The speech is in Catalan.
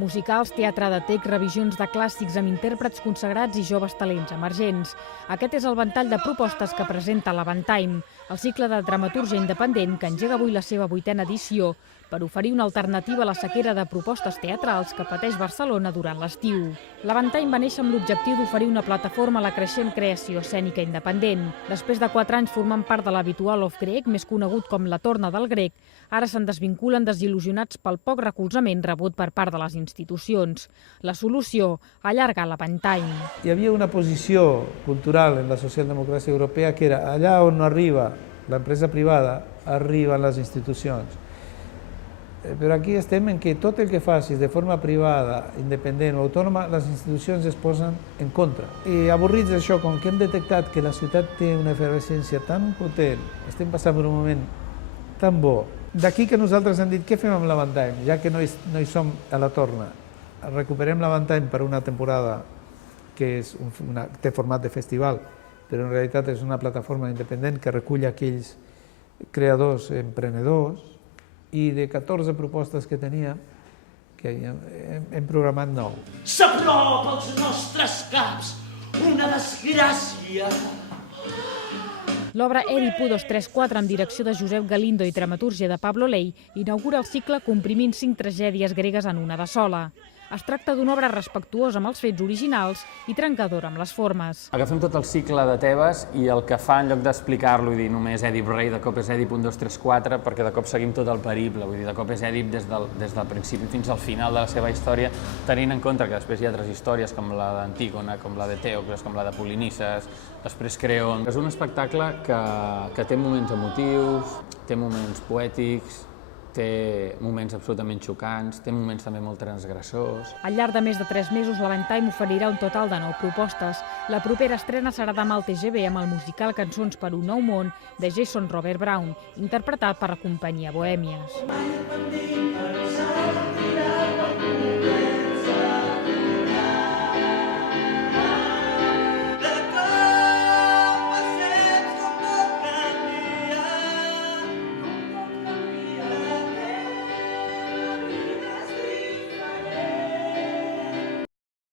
Musicals, teatre de text, revisions de clàssics amb intèrprets consagrats i joves talents emergents. Aquest és el ventall de propostes que presenta l'Avantime, el cicle de dramatúrgia independent que engega avui la seva 8a edició per oferir una alternativa a la sequera de propostes teatrals que pateix Barcelona durant l'estiu. L'Avantime va néixer amb l'objectiu d'oferir una plataforma a la creixent creació escènica independent. Després de 4 anys formant part de l'habitual Off Grec, més conegut com La Torna del Grec, ara se'n desvinculen desil·lusionats pel poc recolzament rebut per part de les institucions. La solució, allargar l'Avantime. Hi havia una posició cultural en la socialdemocràcia europea que era allà on no arriba l'empresa privada, arriben les institucions. Però aquí estem en què tot el que facis de forma privada, independent o autònoma, les institucions es posen en contra. I avorrits d'això, com que hem detectat que la ciutat té una efervescència tan potent, estem passant per un moment tan bo. D'aquí que nosaltres hem dit, què fem amb l'Avantime? Ja que no hi som a la torna, recuperem l'Avantime per una temporada que té format de festival, però en realitat és una plataforma independent que recull aquells creadors emprenedors, i de 14 propostes que tenia, que hem programat 9. S'apropa als nostres caps una desgràcia. L'obra Èdipo 234, amb direcció de Josep Galindo i dramatúrgia de Pablo Ley, inaugura el cicle comprimint 5 tragèdies gregues en una de sola. Es tracta d'una obra respectuosa amb els fets originals i trencadora amb les formes. Agafem tot el cicle de Tebes i el que fa, en lloc d'explicar-lo i dir només Èdip rei, de cop és Èdip 1, 2, 3, 4, perquè de cop seguim tot el periple, vull dir, de cop és Èdip des del principi fins al final de la seva història, tenint en compte que després hi ha altres històries com la d'Antígona, com la de Tèocles, com la de Polinices, després Creon. És un espectacle que té moments emotius, té moments poètics, té moments absolutament xocants, té moments també molt transgressors. Al llarg de més de 3 mesos, l'Avantime oferirà un total de 9 propostes. La propera estrena serà demà al TGV amb el musical Cançons per un nou món de Jason Robert Brown, interpretat per la companyia Bohèmies.